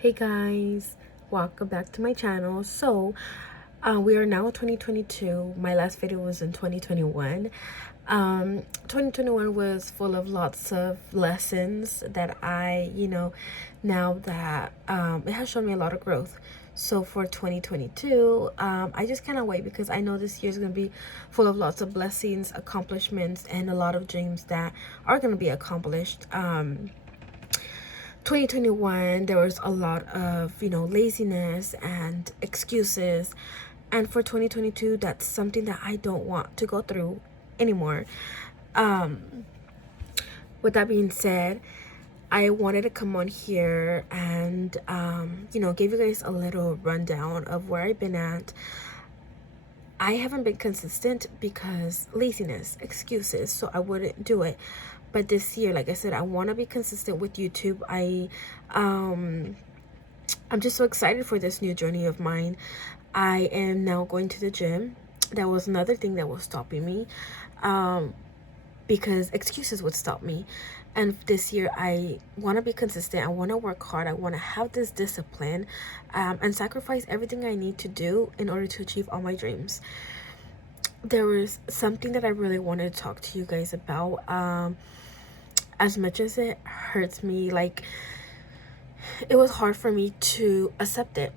Hey guys, welcome back to my channel. We are now 2022. My last video was in 2021. 2021 was full of lots of lessons that now that it has shown me a lot of growth. So for 2022, I just cannot wait because I know this year is going to be full of lots of blessings, accomplishments, and a lot of dreams that are going to be accomplished. 2021 there was a lot of laziness and excuses, and for 2022 that's something that I don't want to go through anymore. With that being said, I wanted to come on here and give you guys a little rundown of where I've been at. I haven't been consistent because laziness, excuses, so I wouldn't do it. But this year, like I said, I want to be consistent with YouTube. I'm just so excited for this new journey of mine. I am now going to the gym. That was another thing that was stopping me, because excuses would stop me. And this year I want to be consistent. I want to work hard. I want to have this discipline, and sacrifice everything I need to do in order to achieve all my dreams. There was something that I really wanted to talk to you guys about. As much as it hurts me, like, it was hard for me to accept it,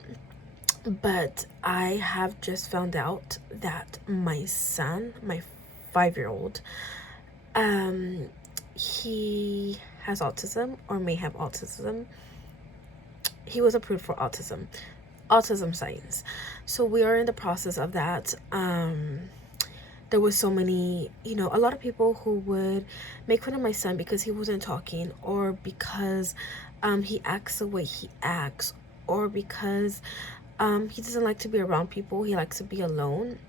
but I have just found out that my son, my 5-year-old, he has autism, or may have autism. He was approved for autism science, so we are in the process of that. There was so many, a lot of people who would make fun of my son because he wasn't talking, or because he acts the way he acts, or because he doesn't like to be around people. He likes to be alone.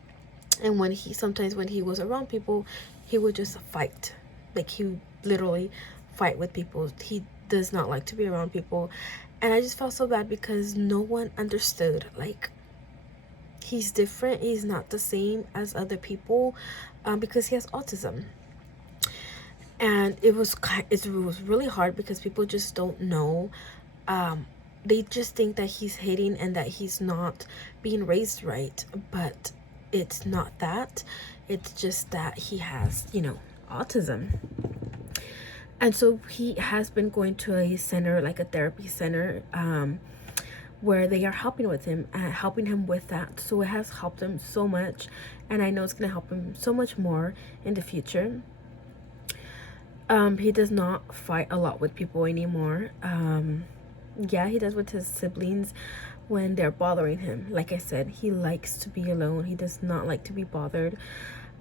And sometimes when he was around people, he would just fight. Like, he would literally fight with people. He does not like to be around people. And I just felt so bad because no one understood. Like, he's different. He's not the same as other people, because he has autism. And it was really hard because people just don't know. They just think that he's hating and that he's not being raised right, but it's not that. It's just that he has autism. And so he has been going to a center, like a therapy center, where they are helping him with that. So it has helped him so much, and I know it's going to help him so much more in the future. He does not fight a lot with people anymore. Yeah, he does with his siblings when they're bothering him. Like I said, he likes to be alone. He does not like to be bothered.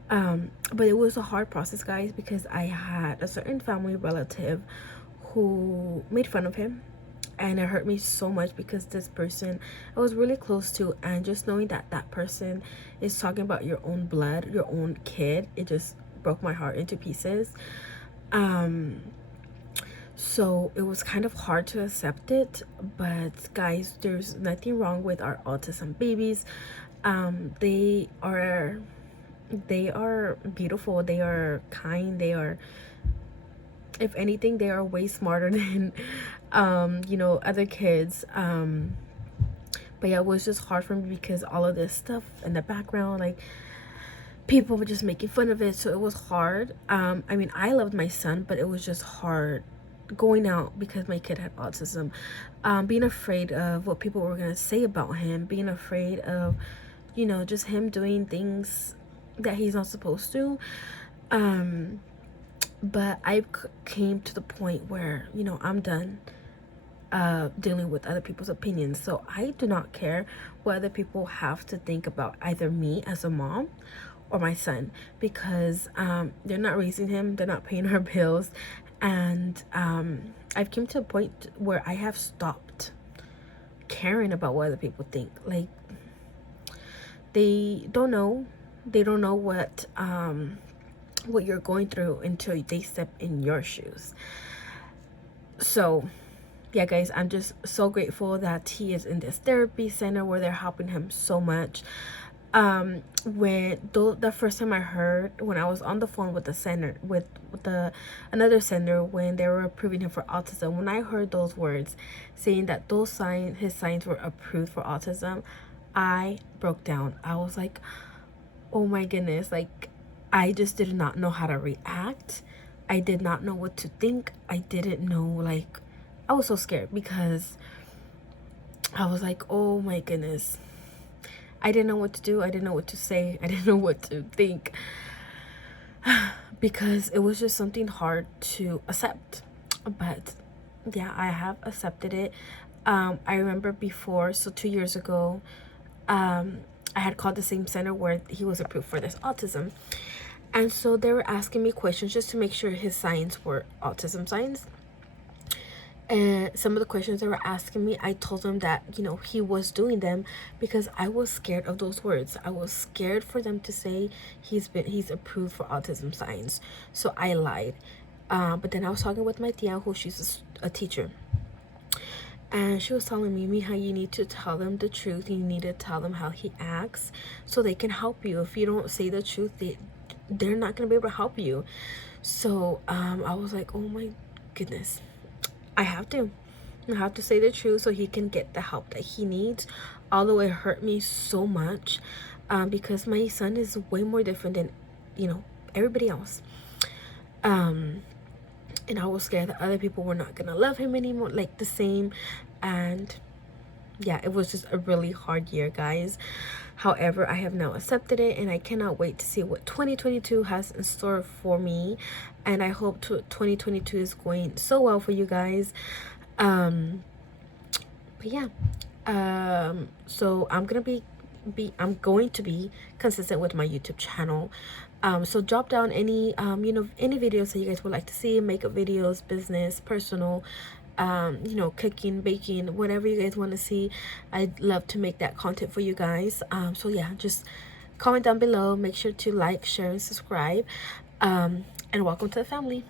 But it was a hard process, guys, because I had a certain family relative who made fun of him, and it hurt me so much because this person I was really close to, and just knowing that that person is talking about your own blood, your own kid, it just broke my heart into pieces. So it was kind of hard to accept it, but guys, there's nothing wrong with our autism babies. They are beautiful, they are kind, they are, if anything, they are way smarter than other kids. But yeah, it was just hard for me because all of this stuff in the background, like, people were just making fun of it, so it was hard. I mean, I loved my son, but it was just hard going out because my kid had autism. Being afraid of what people were gonna say about him, being afraid of just him doing things that he's not supposed to. But I came to the point where I'm done dealing with other people's opinions. So I do not care what other people have to think about either me as a mom or my son, because they're not raising him, they're not paying our bills. And I've come to a point where I have stopped caring about what other people think. Like, they don't know what you're going through until they step in your shoes. So yeah, guys, I'm just so grateful that he is in this therapy center where they're helping him so much. When the first time I heard, when I was on the phone with the center, with the another center, when they were approving him for autism, when I heard those words saying that his signs were approved for autism, I broke down. I was like, oh my goodness, like I just did not know how to react. I did not know what to think. I didn't know, like, I was so scared because I was like, oh my goodness, I didn't know what to do. I didn't know what to say. I didn't know what to think because it was just something hard to accept. But yeah, I have accepted it. I remember before, so 2 years ago, I had called the same center where he was approved for this autism. And so they were asking me questions just to make sure his signs were autism signs. And some of the questions they were asking me, I told them that, you know, he was doing them because I was scared of those words. I was scared for them to say he's approved for autism signs. So I lied. But then I was talking with my tia, who she's a teacher. And she was telling me, Mija, you need to tell them the truth. You need to tell them how he acts so they can help you. If you don't say the truth, they're not going to be able to help you. So I was like, oh my goodness. I have to say the truth so he can get the help that he needs. Although it hurt me so much, because my son is way more different than, you know, everybody else. And I was scared that other people were not gonna love him anymore, like the same. And yeah, it was just a really hard year, guys. However, I have now accepted it, and I cannot wait to see what 2022 has in store for me. And I hope 2022 is going so well for you guys. But yeah, so I'm going to be consistent with my YouTube channel. So drop down any you know, any videos that you guys would like to see, makeup videos, business, personal, you know, cooking, baking, whatever you guys want to see. I'd love to make that content for you guys. So yeah, just comment down below. Make sure to like, share, and subscribe. And welcome to the family.